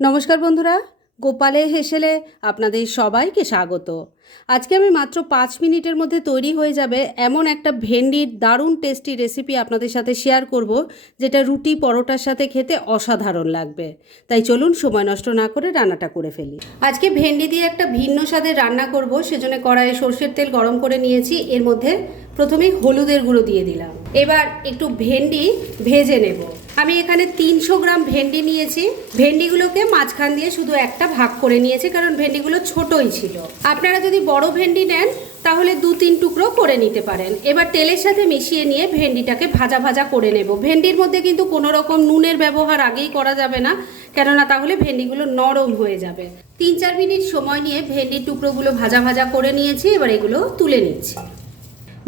নমস্কার বন্ধুরা, গোপালে হেসেলে আপনাদের সবাইকে স্বাগত। আজকে আমি মাত্র 5 মিনিটের মধ্যে তৈরি হয়ে যাবে এমন একটা ভেন্ডির দারুণ টেস্টি রেসিপি আপনাদের সাথে শেয়ার করব, যেটা রুটি পরোটার সাথে খেতে অসাধারণ লাগবে। তাই চলুন সময় নষ্ট না করে রান্নাটা করে ফেলি। আজকে ভেন্ডি দিয়ে একটা ভিন্ন স্বাদের রান্না করব, সেজন্য কড়াইয়ে সর্ষের তেল গরম করে নিয়েছি। এর মধ্যে প্রথমেই হলুদের গুঁড়ো দিয়ে দিলাম। এবার একটু ভেন্ডি ভেজে নেব। আমি এখানে 300 গ্রাম ভেন্ডি নিয়েছি। ভেন্ডিগুলোকে মাঝখান দিয়ে শুধু একটা ভাগ করে নিয়েছি, কারণ ভেন্ডিগুলো ছোটই ছিল। আপনারা যদি বড় ভেন্ডি নেন তাহলে 2-3 টুকরো করে নিতে পারেন। এবার তেলের সাথে মিশিয়ে নিয়ে ভেন্ডিটাকে ভাজা ভাজা করে নেব। ভেন্ডির মধ্যে কিন্তু কোনো রকম নুনের ব্যবহার আগেই করা যাবে না, কেননা তাহলে ভেন্ডিগুলো নরম হয়ে যাবে। 3-4 মিনিট সময় নিয়ে ভেন্ডির টুকরোগুলো ভাজা ভাজা করে নিয়েছি। এবার এগুলো তুলে নিচ্ছি।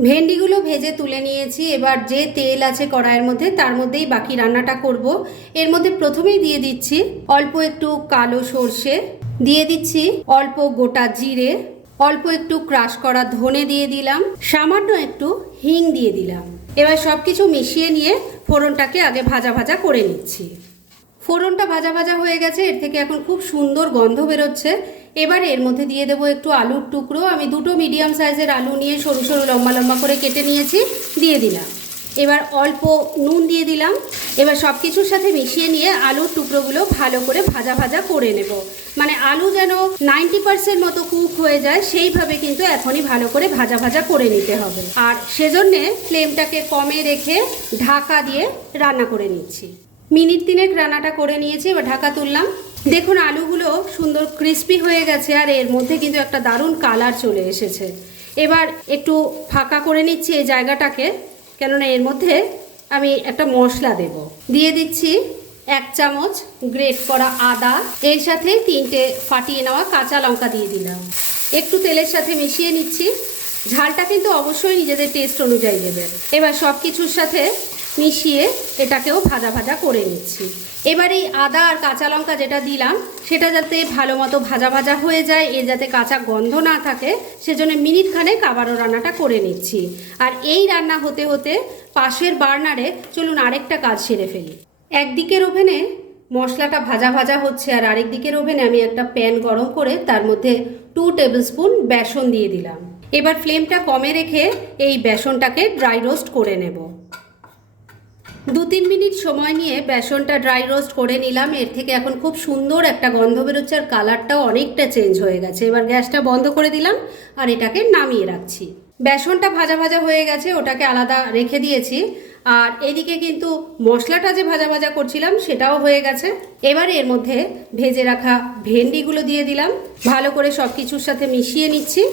ভেন্ডিগুলো ভেজে তুলে নিয়েছি। এবার যে তেল আছে কড়াইয়ের মধ্যে, তার মধ্যেই বাকি রান্নাটা করব। এর মধ্যে প্রথমেই দিয়ে দিচ্ছি অল্প একটু কালো সর্ষে, দিয়ে দিচ্ছি অল্প গোটা জিরে, অল্প একটু ক্রাশ করা ধনে দিয়ে দিলাম, সামান্য একটু হিং দিয়ে দিলাম। এবার সব কিছু মিশিয়ে নিয়ে ফোড়নটাকে আগে ভাজা ভাজা করে নিচ্ছি। ফোড়নটা ভাজা ভাজা হয়ে গেছে, এর থেকে এখন খুব সুন্দর গন্ধ বেরোচ্ছে। এবার এর মধ্যে দিয়ে দেবো একটু আলুর টুকরো। আমি 2টো মিডিয়াম সাইজের আলু নিয়ে সরু সরু লম্বা লম্বা করে কেটে নিয়েছি, দিয়ে দিলাম। এবার অল্প নুন দিয়ে দিলাম। এবার সব কিছুর সাথে মিশিয়ে নিয়ে আলুর টুকরোগুলো ভালো করে ভাজা ভাজা করে নেব। মানে আলু যেন 90% মতো কুক হয়ে যায়, সেইভাবে কিন্তু এখনই ভালো করে ভাজা ভাজা করে নিতে হবে। আর সেজন্যে ফ্লেমটাকে কমে রেখে ঢাকা দিয়ে রান্না করে নিচ্ছি। মিনিট 3 রান্নাটা করে নিয়েছি। এবার ঢাকা তুললাম। দেখুন আলুগুলো সুন্দর ক্রিস্পি হয়ে গেছে, আর এর মধ্যে কিন্তু একটা দারুণ কালার চলে এসেছে। এবার একটু ফাঁকা করে নিচ্ছি এই জায়গাটাকে, কেননা এর মধ্যে আমি একটা মশলা দেব। দিয়ে দিচ্ছি 1 চামচ গ্রেট করা আদা, এর সাথে 3টে ফাটিয়ে নেওয়া কাঁচা লঙ্কা দিয়ে দিলাম। একটু তেলের সাথে মিশিয়ে নিচ্ছি। ঝালটা কিন্তু অবশ্যই নিজেদের টেস্ট অনুযায়ী দেবেন। এবার সব কিছুর সাথে মিশিয়ে এটাকেও ভাজা ভাজা করে নিচ্ছি। এবার এই আদা আর কাঁচা লঙ্কা যেটা দিলাম, সেটা যাতে ভালো মতো ভাজা ভাজা হয়ে যায়, এর যাতে কাঁচা গন্ধ না থাকে, সেজন্য মিনিট খানেক আবারও রান্নাটা করে নিচ্ছি। আর এই রান্না হতে হতে পাশের বার্নারে চলুন আরেকটা কাজ সেরে ফেলি। একদিকের ওভেনে মশলাটা ভাজা ভাজা হচ্ছে, আর আরেক দিকের ওভেনে আমি একটা প্যান গরম করে তার মধ্যে 2 টেবিল স্পুন বেসন দিয়ে দিলাম। এবার ফ্লেমটা কমে রেখে এই বেসনটাকে ড্রাই রোস্ট করে নেব। 2-3 মিনিট সময় নিয়ে বেসনটা ড্রাই রোস্ট করে নিলাম। এর থেকে এখন খুব সুন্দর একটা গন্ধ বেরোচ্ছে, আর কালারটাও অনেকটা চেঞ্জ হয়ে গেছে। এবার গ্যাসটা বন্ধ করে দিলাম আর এটাকে নামিয়ে রাখছি। বেসনটা ভাজা ভাজা হয়ে গেছে, ওটাকে আলাদা রেখে দিয়েছি। আর এদিকে কিন্তু মশলাটা যে ভাজা ভাজা করছিলাম সেটাও হয়ে গেছে। এবার এর মধ্যে ভেজে রাখা ভেন্ডিগুলো দিয়ে দিলাম। ভালো করে সব কিছুর সাথে মিশিয়ে নিচ্ছি।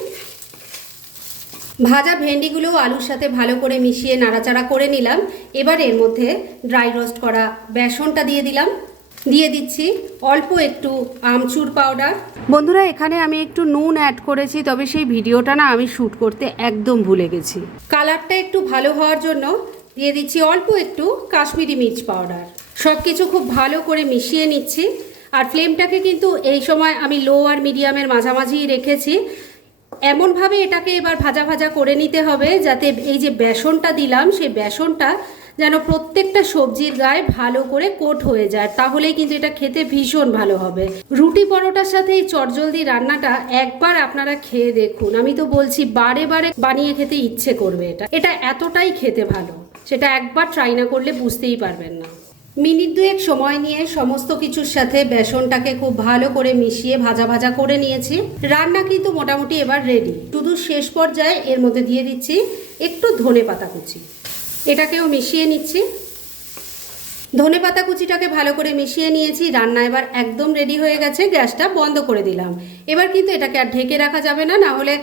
ভাজা ভেন্ডিগুলো আলুর সাথে ভালো করে মিশিয়ে নাড়াচাড়া করে নিলাম। এবার এর মধ্যে ড্রাই রোস্ট করা বেসনটা দিয়ে দিলাম। দিয়ে দিচ্ছি অল্প একটু আমচুর পাউডার। বন্ধুরা, এখানে আমি একটু নুন অ্যাড করেছি, তবে সেই ভিডিওটা না আমি শ্যুট করতে একদম ভুলে গেছি। কালারটা একটু ভালো হওয়ার জন্য দিয়ে দিচ্ছি অল্প একটু কাশ্মীরি মির্চ পাউডার। সব কিছু খুব ভালো করে মিশিয়ে নিচ্ছি। আর ফ্লেমটাকে কিন্তু এই সময় আমি লো আর মিডিয়ামের মাঝামাঝি রেখেছি। এমনভাবে এটাকে এবার ভাজা ভাজা করে নিতে হবে যাতে এই যে বেসনটা দিলাম, সেই বেসনটা যেন প্রত্যেকটা সবজির গায়ে ভালো করে কোট হয়ে যায়, তাহলেই কিন্তু এটা খেতে ভীষণ ভালো হবে। রুটি পরোটার সাথে এই চটজলদি রান্নাটা একবার আপনারা খেয়ে দেখুন। আমি তো বলছি বারে বারে বানিয়ে খেতে ইচ্ছে করবে। এটা এতটাই খেতে ভালো, সেটা একবার ট্রাই না করলে বুঝতেই পারবেন না। মিনিট 2 সময় নিয়ে সমস্ত কিছুর সাথে বেসনটাকে খুব ভালো করে মিশিয়ে ভাজা ভাজা করে নিয়েছি। রান্না কিন্তু মোটামুটি এবার রেডি। শুধু শেষ পর্যায়ে এর মধ্যে দিয়ে দিচ্ছি একটু ধনেপাতা কুচি। এটাকেও মিশিয়ে নিচ্ছি। ধনেপাতা কুচিটাকে ভালো করে মিশিয়ে নিয়েছি। রান্না এবার একদম রেডি হয়ে গেছে। গ্যাসটা বন্ধ করে দিলাম। এবার কিন্তু এটাকে আর ঢেকে রাখা যাবে না, না হলে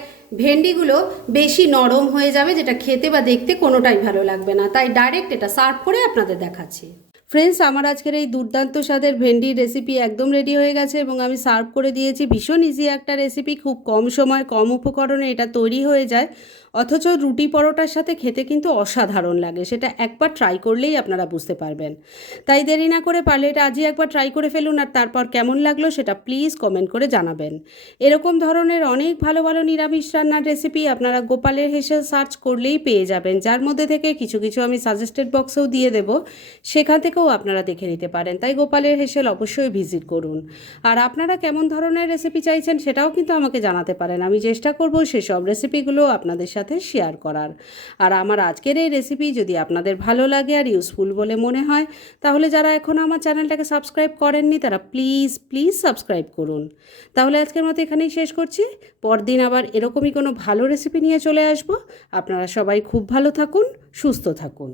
ভেন্ডিগুলো বেশি নরম হয়ে যাবে, যেটা খেতে বা দেখতে কোনোটাই ভালো লাগবে না। তাই ডাইরেক্ট এটা সার্ভ করে আপনাদের দেখাচ্ছি। ফ্রেন্ডস, আমার আজকের এই দুর্দান্ত স্বাদের ভেন্ডির রেসিপি একদম রেডি হয়ে গেছে এবং আমি সার্ভ করে দিয়েছি। ভীষণ ইজি একটা রেসিপি, খুব কম সময় কম উপকরণে এটা তৈরি হয়ে যায়। অথচ রুটি পরোটার সাথে খেতে কিন্তু অসাধারণ লাগে। সেটা একবার ট্রাই করলেই আপনারা বুঝতে পারবেন। তাই দেরি না করে পারলে এটা আজই একবার ট্রাই করে ফেলুন, আর তারপর কেমন লাগলো সেটা প্লিজ কমেন্ট করে জানাবেন। এরকম ধরনের অনেক ভালো ভালো নিরামিষ রান্নার রেসিপি আপনারা গোপালের হেসেল সার্চ করলেই পেয়ে যাবেন, যার মধ্যে থেকে কিছু কিছু আমি সাজেস্টেড বক্সেও দিয়ে দেব, সেখান থেকেও আপনারা দেখে নিতে পারেন। তাই গোপালের হেসেল অবশ্যই ভিজিট করুন। আর আপনারা কেমন ধরনের রেসিপি চাইছেন সেটাও কিন্তু আমাকে জানাতে পারেন। আমি চেষ্টা করব সেসব রেসিপিগুলো আপনাদের সাথে শেয়ার করার। আর আমার আজকের এই রেসিপি যদি আপনাদের ভালো লাগে আর ইউজফুল বলে মনে হয়, তাহলে যারা এখনও আমার চ্যানেলটাকে সাবস্ক্রাইব করেননি তারা প্লিজ প্লিজ সাবস্ক্রাইব করুন। তাহলে আজকের মতো এখানেই শেষ করছি। পরদিন আবার এরকমই কোনো ভালো রেসিপি নিয়ে চলে আসব। আপনারা সবাই খুব ভালো থাকুন, সুস্থ থাকুন।